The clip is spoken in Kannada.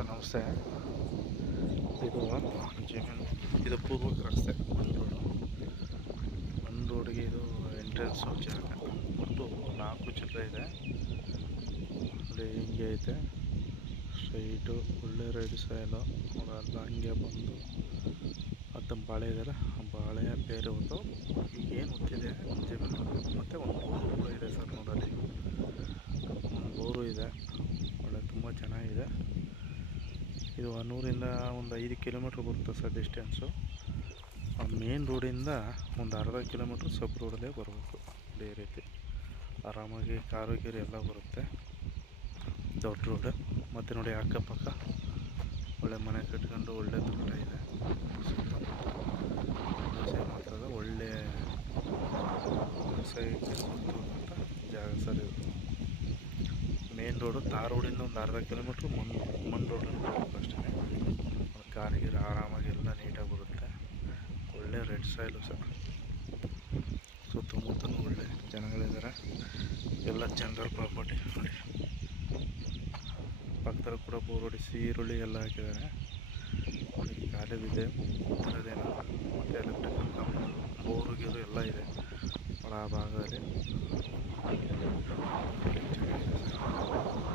ಸರ್ ನಮಸ್ತೆ. ಇದು ಜಮೀನು, ಇದು ಪೂರ್ವಕ್ಕೆ ರಸ್ತೆ ಒಂದು ರೋಡಿಗೆ ಇದು ಎಂಟ್ರೆನ್ಸು ಜಾಗ. ಒಟ್ಟು 4 ಚಿಲ್ಲರೆ ಇದೆ. ಅಲ್ಲಿ ಹಿಂಗೆ ಐತೆ ಸ್ಟ್ರೈಟು, ಒಳ್ಳೆ ರೆಡ್ ಸಾಯಿಲು. ಅಲ್ಲ ಹಂಗೆ ಬಂದು ಅದು ಬಾಳೆ ಇದೆಯಲ್ಲ, ಆ ಬಾಳೆ ಬೇರೆ ಒಂದು ಈಗೇನು ಗೊತ್ತಿದೆ ಜಮೀನು. ಮತ್ತು ಒಂದು ಬೋರು ಕೂಡ ಇದೆ ಸರ್. ನೋಡಲ್ಲಿ ಒಂದು ಬೋರು ಇದೆ, ಒಳ್ಳೆ ತುಂಬ ಚೆನ್ನಾಗಿದೆ. ಇದು ಹನ್ನೂರಿಂದ ಒಂದು 5 ಕಿಲೋಮೀಟ್ರ್ ಬರುತ್ತೆ ಸರ್ ಡಿಸ್ಟೆನ್ಸು. ಮೇನ್ ರೋಡಿಂದ ಒಂದು ಅರ್ಧ ಕಿಲೋಮೀಟ್ರ್ ಸಬ್ ರೋಡಲ್ಲೇ ಬರಬೇಕು. ಅದೇ ರೀತಿ ಆರಾಮಾಗಿ ಕಾರು ಗೀರು ಎಲ್ಲ ಬರುತ್ತೆ. ದೊಡ್ಡ ರೋಡ್. ಮತ್ತು ನೋಡಿ ಅಕ್ಕಪಕ್ಕ ಒಳ್ಳೆ ಮನೆ ಕಟ್ಕೊಂಡು ಒಳ್ಳೆ ತೋಟ ಇದೆ. ಸುತ್ತಮುತ್ತ ವ್ಯವಸಾಯ ಮಾತ್ರ ಒಳ್ಳೆ ವ್ಯವಸಾಯಕ್ಕೆ ಸೂಕ್ತವಾದಂಥ ಜಾಗ ಸರ್ ಇದು. ಮೇನ್ ರೋಡು ತಾರ್ ರೋಡಿಂದ ಒಂದು ಅರ್ಧ ಕಿಲೋಮೀಟ್ರ್ ಮಣ್ಣು ರೋಡಲ್ಲಿ ಬರಬೇಕು ಅಷ್ಟೇ. ಕಾರಿಗೆ ಆರಾಮಾಗಿ ಎಲ್ಲ ನೀಟಾಗಿ ಬರುತ್ತೆ. ಒಳ್ಳೆ ರೆಡ್ ಸಾಯಿಲು ಸರ್. ಸುತ್ತಮುತ್ತಲೂ ಒಳ್ಳೆ ಜನಗಳಿದ್ದಾರೆ. ಎಲ್ಲ ಜನರಲ್ ಪ್ರಾಪರ್ಟಿ ನೋಡಿ. ಪಕ್ಕದಲ್ಲಿ ಕೂಡ ಬೋರ್ ಹೊಡಿಸಿ ಈರುಳ್ಳಿ ಎಲ್ಲ ಹಾಕಿದ್ದಾರೆ. ಕಾಲೇಜಿದೆ ಥರದ್ದೇನು. ಮತ್ತು ಎಲೆಕ್ಟ್ರಿಕಲ್ ಕಂಪ್ನಿ, ಬೋರು ಗೀರು ಎಲ್ಲ ಇದೆ ಒಳ ಭಾಗದಲ್ಲಿ. ಚೆನ್ನಾಗಿದೆ ಸರ್.